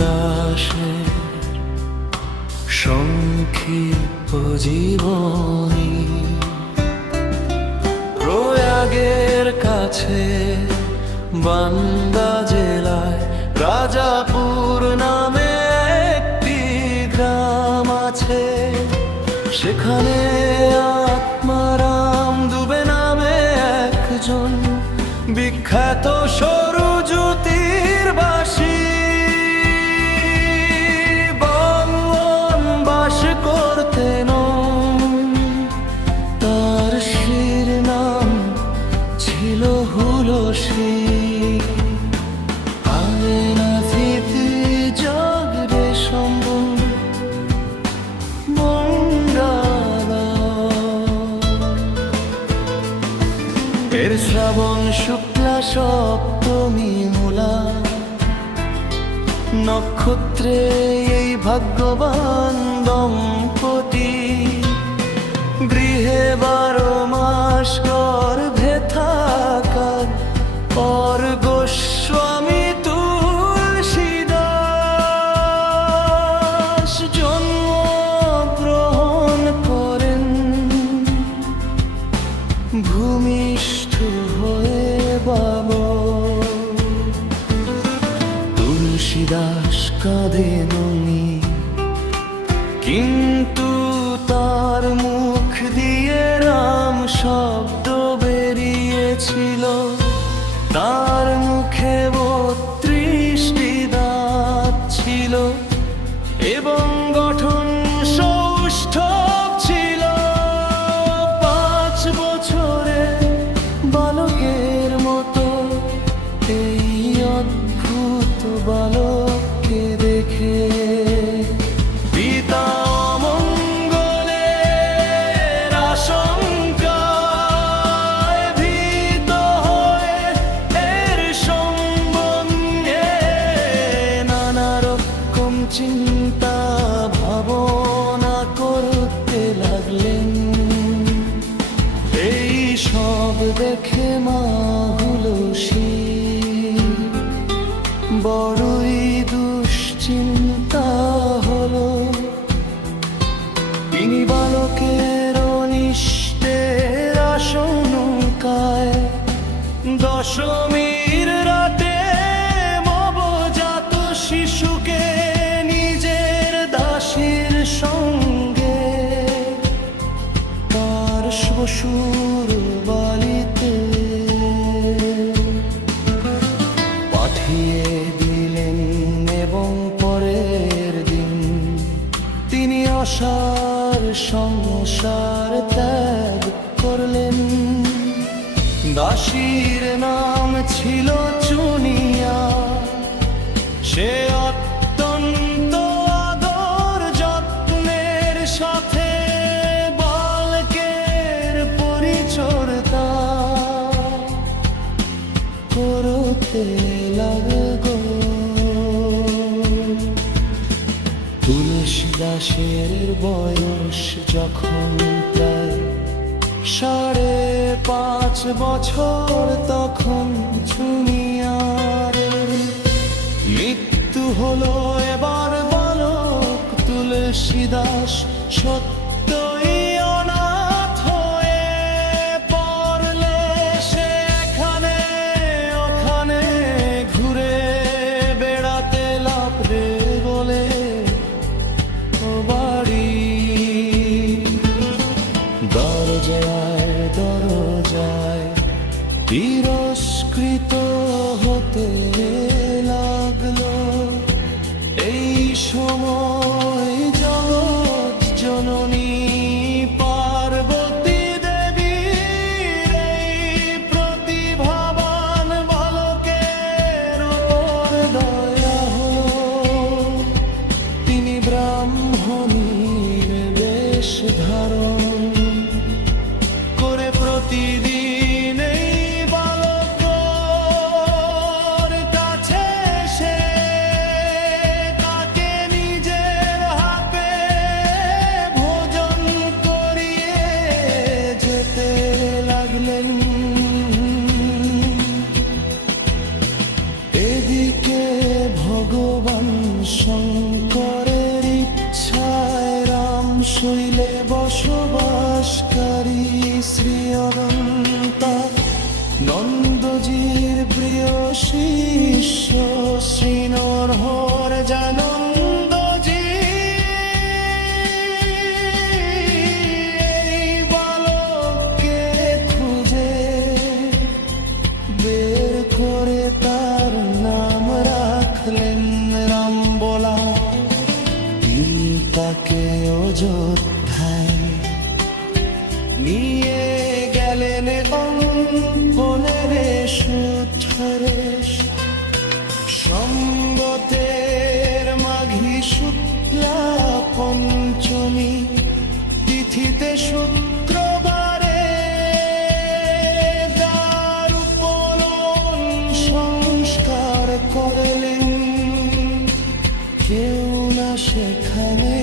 দাসের সংক্ষিপ্ত জীবনী, প্রয়াগের কাছে বান্দা জেলায় রাজাপুর নামে একটি গ্রাম আছে। সেখানে আত্মারাম দুবে নামে একজন বিখ্যাত সরু জ্যোতির্বাসী বাস করতেন। তার শির নাম ছিল হুলসী। শ্রাবণ শুক্লা সপ্তমী মূলা নক্ষত্রে এই ভাগ্যবান দম্পতি গৃহে 12 মাস গর্ভে থাকার পর গোস্বামী তুলসীদাস জন্মগ্রহণ করেন। ভূমিষ্ঠ হয়ে বাবা তুলসীদাস কাঁদেননি, কিন্তু তার মুখ দিয়ে রাম শব্দ বেরিয়েছিল। তার মুখে 32টি দাঁত ছিল এবং গঠন সৌষ্ঠব ছিল। 5 বছরে বালকের মতো এই অদ্ভুত বালককে দেখে পিতা অমঙ্গলের আশঙ্কায় ভীত হয়ে এর সম্বন্ধে নানা রকম চিন্তা ভাবনা করতে লাগলেন। এই সব দেখে মা হুলসী বড়ই দুশ্চিন্তা হলো। তিনি বালকের অনিষ্টের আশঙ্কায় দশমীর রাতে নবজাত শিশুকে নিজের দাসীর সঙ্গে তার শ্বশুর বাড়িতে পাঠিয়ে দিলেন এবং পরের দিন তিনি আশার সংসার ত্যাগ করলেন। দাসীর নাম ছিল চুনিয়া। সে অত্যন্ত আদর যত্নের সাথে বালকের পরিচর্যা করতে লাগলো। তুলসীদাসের বয়স যখন প্রায় 5.5 বছর, তখন চুনিয়ার মৃত্যু হলো। এবার বালক তুলসীদাস সত্যই অনাথ হয়ে পড়লে। সে এখানে ওখানে ঘুরে বেড়াতে লাগবে বলে বাড়ি দরজায় দরজায় তিরস্কৃত হতে লাগলো। এই সময় জগৎ জননী মহান শঙ্করের ইচ্ছায় রাম শৈলে বসবাসকারী শ্রী অনন্তা নন্দজির প্রিয় শিষ্য শ্রী নরহর জানন্দজি এই বালককে খুঁজে বের করে তার নাম রাখলেন রামবোলা। তিনি তাকে অযোধ্যায় নিয়ে গেলেন অঙ্গনের সূত্রে সঙ্গতের মাঘী শুক্লা পঞ্চমী তিথিতে শুক্রবারে দারুপলন সংস্কার করলেন। কেউ না সেখানে